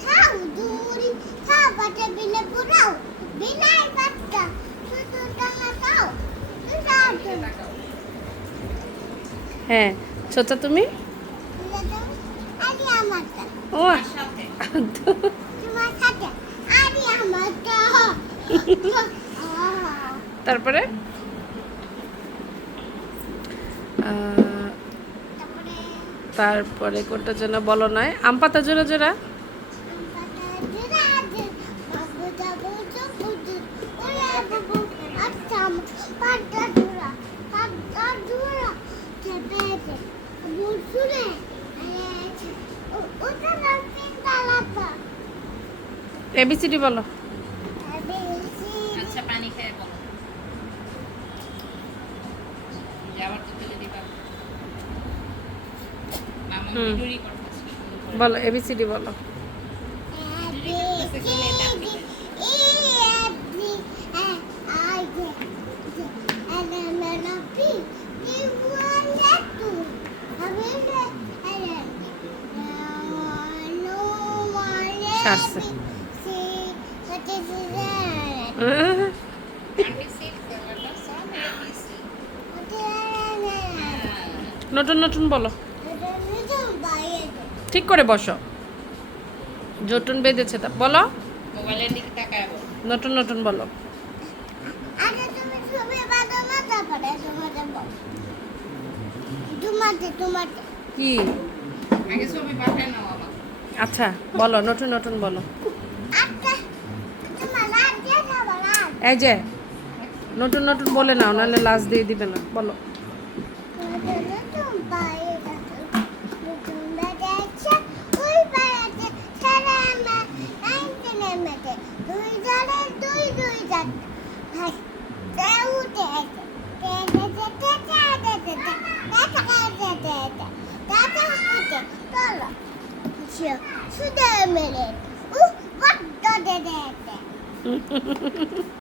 খাও দূরি খাও বাটা বিলে হ্যাঁ ছোচা তুমি? ও তারপরে? তারপরে কোনটা যেন বলো নয় আম পাতা জোড়া জোড়া? এবিসিডি বলো। বলো এবিসিডি বলো। সারছে। নতুন নতুন বলো। ঠিক করে বসো। জটুন বেঁধেছে তা বলো। মোবাইলের দিকে তাকায় বলো। নতুন নতুন বলো। আগে তুমি ছবি বাঁধো না তারপরে তোমাদের বল। তোমাতে তোমাতে কি? আগে ছবি পাঠায় নাও আমাকে। আচ্ছা বলো নতুন নতুন বলো। আচ্ছা এই যে নতুন নতুন বলে নাও নাহলে লাস্ট দিয়ে দিবে না বলো। 是的，美丽。哦，我到的的的。